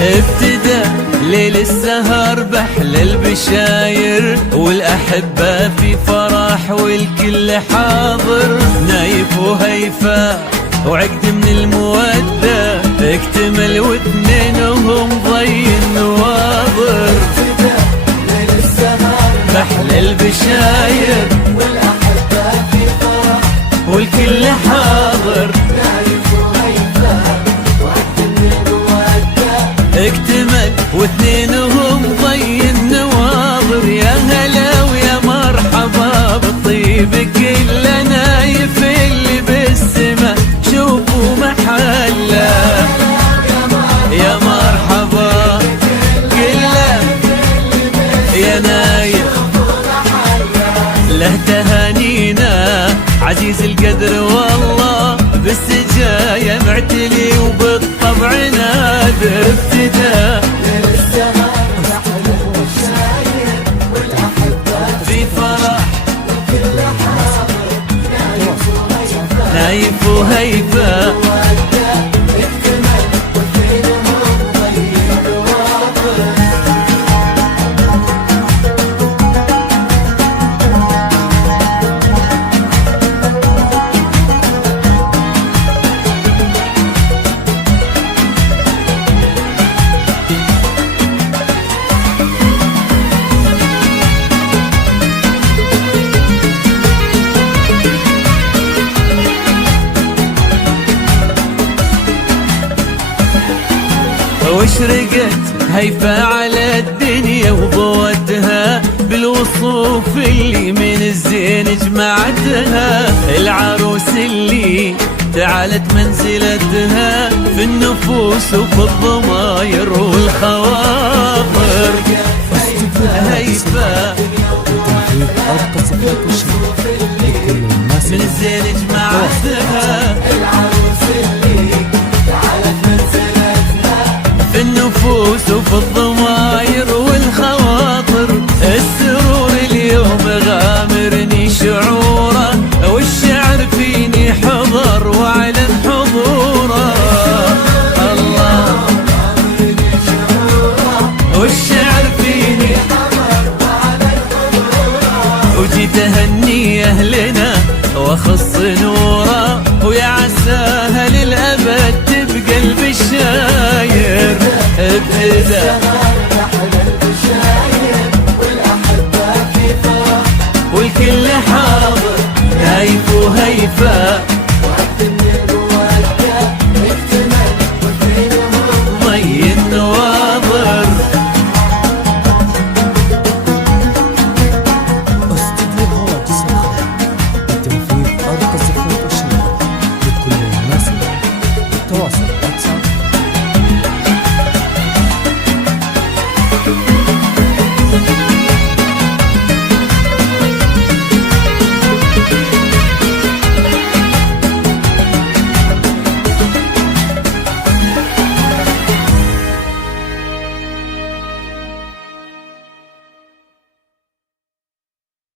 ابتدى ليل السهر بحلى البشاير، والأحبة في فرح والكل حاضر. نايف وهيفا وعقد من المودة اكتمل واثنينهم ضي النواظر. ليل السهر بحلى البشاير والأحبة في فرح والكل حاضر. نايف وهيفا وعقد من المودة اكتمل واثنينهم ضي النواظر. يا هلا ويا مرحبا بالطيب كله، نايف اللي بالسما شوفوا محله. يا مرحبا كله يا نايف، له تهانينا عزيز القدر والله، بالسجايا معتلي وبالطبع نادر. ابتدى ليل السهر بحلى البشاير والأحبة في فرح كل حاضر. نايف وهيفا نايف وهيفا مودة اكتمل واثنينهم ضي النواظر. واشرقت هيفا على الدنيا وضوتها بالوصوف اللي من الزين جمعتها. العروس اللي تعالت منزلتها في النفوس وفي الضماير والخواطر. هيفا أرقى صفات الشرف لكل الناس من الزين جمعتها. العروس اللي تعالت منزلتها في النفوس وفي الضماير والخواطر. السرور اليوم غامرني شعوره، والشعر فيني حضر واعلن حضوره. الله والشعر فيني وجيت اهني اهلنا واخص نوره، ويا عساها للابد تبقى البشاير. ابتدى بحلى البشاير والأحبة في فرح والكل حاضر. نايف وهيفا